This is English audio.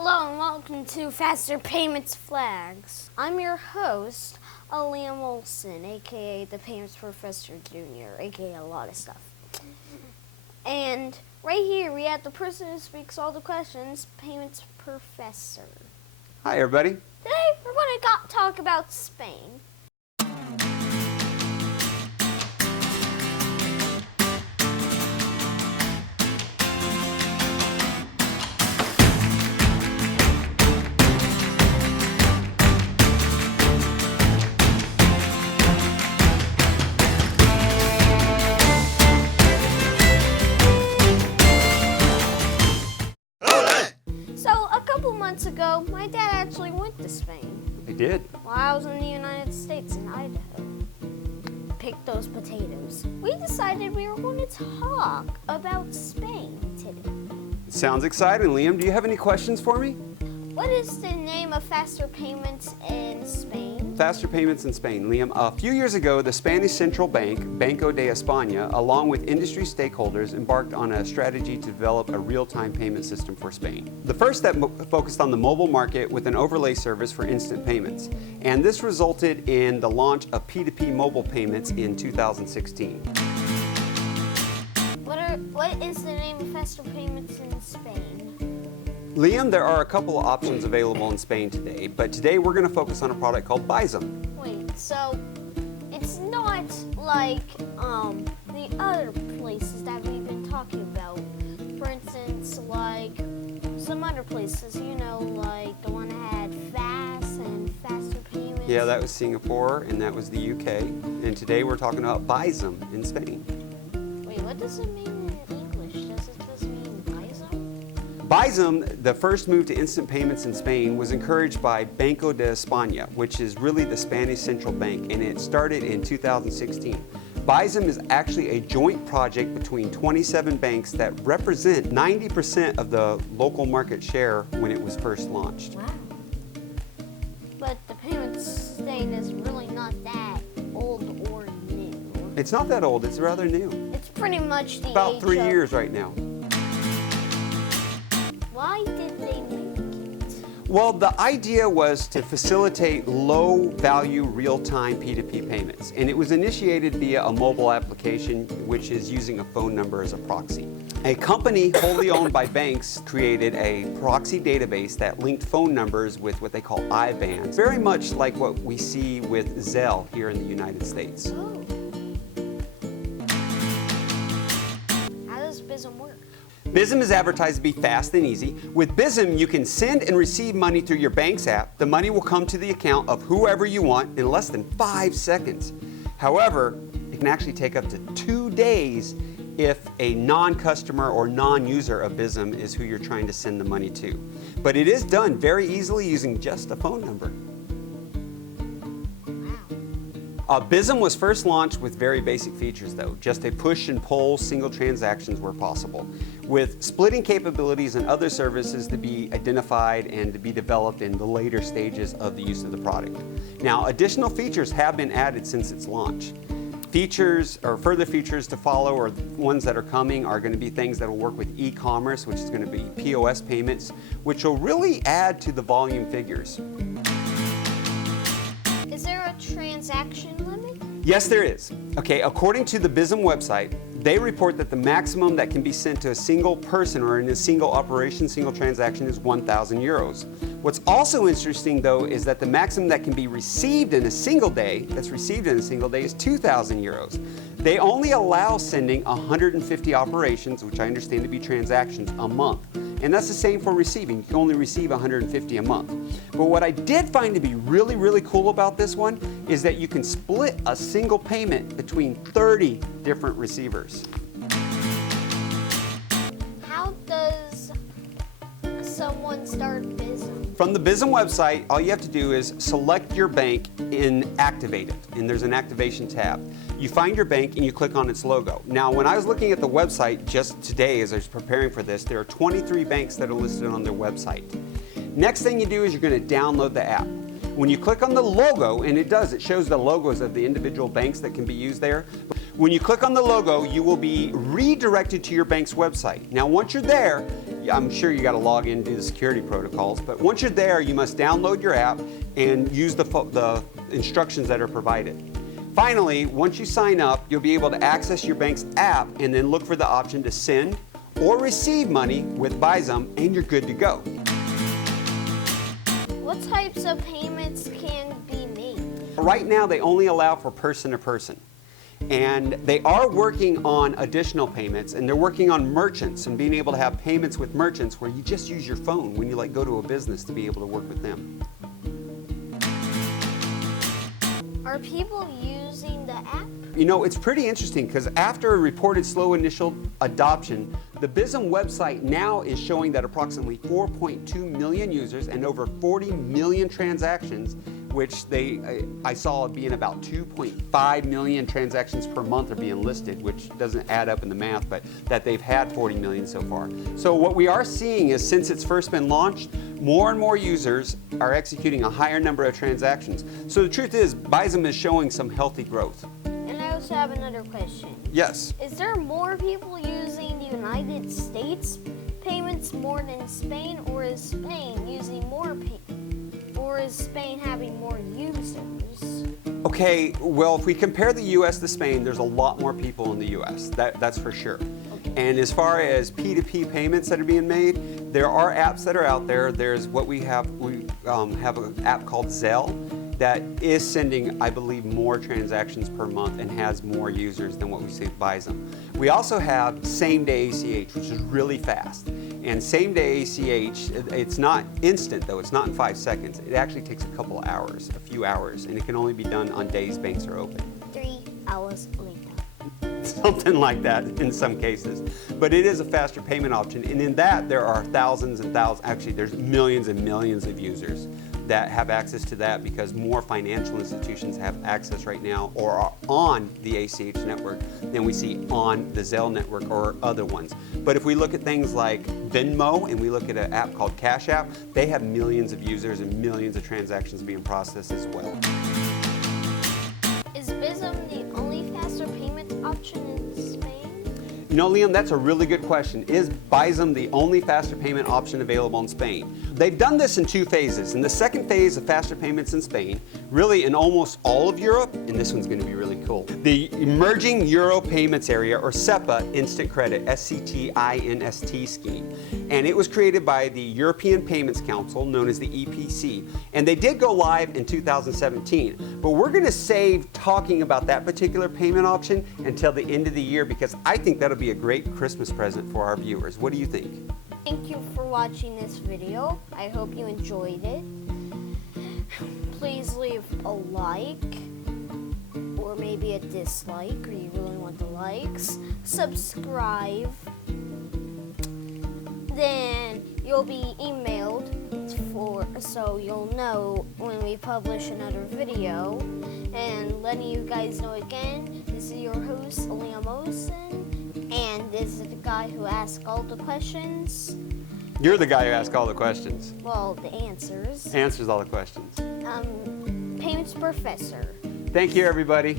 Hello and welcome to Faster Payments Flags. I'm your host, Liam Olson, aka the Payments Professor Jr., aka a lot of stuff. And right here we have the person who speaks all the questions, Payments Professor. Hi everybody. Today we're going to talk about Spain. Months ago, my dad actually went to Spain. He did? While I was in the United States in Idaho. Picked those potatoes. We decided we were going to talk about Spain today. Sounds exciting, Liam. Do you have any questions for me? What is the name of Faster Payments in Spain? Faster Payments in Spain. Liam, a few years ago, the Spanish Central Bank, Banco de España, along with industry stakeholders, embarked on a strategy to develop a real-time payment system for Spain. The first step focused on the mobile market with an overlay service for instant payments, and this resulted in the launch of P2P mobile payments in 2016. What is the name of Faster Payments in Spain? Liam, there are a couple of options available in Spain today, but today we're going to focus on a product called Bizum. Wait, so it's not like the other places that we've been talking about. For instance, like some other places, like the one that had fast and faster payments. Yeah, that was Singapore and that was the UK. And today we're talking about Bizum in Spain. Wait, what does it mean in English? Does it just mean Bizum? Bizum, the first move to instant payments in Spain, was encouraged by Banco de España, which is really the Spanish central bank, and it started in 2016. Bizum is actually a joint project between 27 banks that represent 90% of the local market share when it was first launched. Wow. But the payments thing is really not that old or new. It's not that old, it's rather new. It's pretty much the About age 3 of... years right now. Why did they make it? Well, the idea was to facilitate low-value, real-time P2P payments, and it was initiated via a mobile application, which is using a phone number as a proxy. A company wholly owned by banks created a proxy database that linked phone numbers with what they call IBANs, very much like what we see with Zelle here in the United States. Oh. How does Bizum work? Bizum is advertised to be fast and easy. With Bizum, you can send and receive money through your bank's app. The money will come to the account of whoever you want in less than 5 seconds. However, it can actually take up to 2 days if a non-customer or non-user of Bizum is who you're trying to send the money to. But it is done very easily using just a phone number. Bizum was first launched with very basic features though. Just a push and pull single transactions were possible, with splitting capabilities and other services to be identified and to be developed in the later stages of the use of the product. Now, additional features have been added since its launch. Features or further features to follow, or ones that are coming, are going to be things that will work with e-commerce, which is going to be POS payments, which will really add to the volume figures. Is there a transaction limit? Yes, there is. Okay, according to the Bizum website, they report that the maximum that can be sent to a single person or in a single operation, single transaction, is 1,000 euros. What's also interesting though is that the maximum that can be received in a single day, is 2,000 euros. They only allow sending 150 operations, which I understand to be transactions, a month. And that's the same for receiving. You can only receive 150 a month. But what I did find to be really, really cool about this one is that you can split a single payment between 30 different receivers. How does someone start Bizum? From the Bizum website, all you have to do is select your bank and activate it. And there's an activation tab. You find your bank and you click on its logo. Now, when I was looking at the website just today as I was preparing for this, there are 23 banks that are listed on their website. Next thing you do is you're going to download the app. When you click on the logo, and it shows the logos of the individual banks that can be used there. When you click on the logo, you will be redirected to your bank's website. Now, once you're there, I'm sure you got to log in and do the security protocols. But once you're there, you must download your app and use the instructions that are provided. Finally, once you sign up, you'll be able to access your bank's app and then look for the option to send or receive money with Bizum, and you're good to go. What types of payments can be made? Right now, they only allow for person to person. And they are working on additional payments, and they're working on merchants and being able to have payments with merchants where you just use your phone when you go to a business to be able to work with them. Are people using the app? You know, it's pretty interesting because after a reported slow initial adoption, the Bizum website now is showing that approximately 4.2 million users and over 40 million transactions, which I saw being about 2.5 million transactions per month are being listed, which doesn't add up in the math, but that they've had 40 million so far. So what we are seeing is, since it's first been launched, more and more users are executing a higher number of transactions. So the truth is, Bizum is showing some healthy growth. And I also have another question. Yes. Is there more people using the United States payments more than Spain, or is Spain using more or is Spain having more users? Okay, well, if we compare the U.S. to Spain, there's a lot more people in the U.S. That's for sure. Okay. And as far as P2P payments that are being made, there are apps that are out there. There's what we have. We have an app called Zelle that is sending, I believe, more transactions per month and has more users than what we see with Bizum. We also have same-day ACH, which is really fast. And same-day ACH, it's not instant though, it's not in 5 seconds. It actually takes a couple hours, a few hours, and it can only be done on days banks are open. 3 hours later. Something like that in some cases. But it is a faster payment option, and in that there are thousands and thousands, actually there's millions and millions of users that have access to that because more financial institutions have access right now or are on the ACH network than we see on the Zelle network or other ones. But if we look at things like Venmo and we look at an app called Cash App, they have millions of users and millions of transactions being processed as well. Is Bizum the only faster payment option in Spain? You know, Liam, that's a really good question. Is Bizum the only faster payment option available in Spain? They've done this in 2 phases. In the second phase of faster payments in Spain, really in almost all of Europe, and this one's going to be really cool, the Emerging Euro Payments Area, or SEPA Instant Credit, SCTINST scheme. And it was created by the European Payments Council, known as the EPC. And they did go live in 2017. But we're going to save talking about that particular payment option until the end of the year because I think that'll be a great Christmas present for our viewers. What do you think? Thank you for watching this video. I hope you enjoyed it. Please leave a like or maybe a dislike, or you really want the likes. Subscribe. Then you'll be emailed so you'll know when we publish another video. And letting you guys know again, this is your host, Liam Olsen, and this is the guy who asks all the questions. You're the guy who asks all the questions. Well, the answers. Answers all the questions. Payments Professor. Thank you, everybody.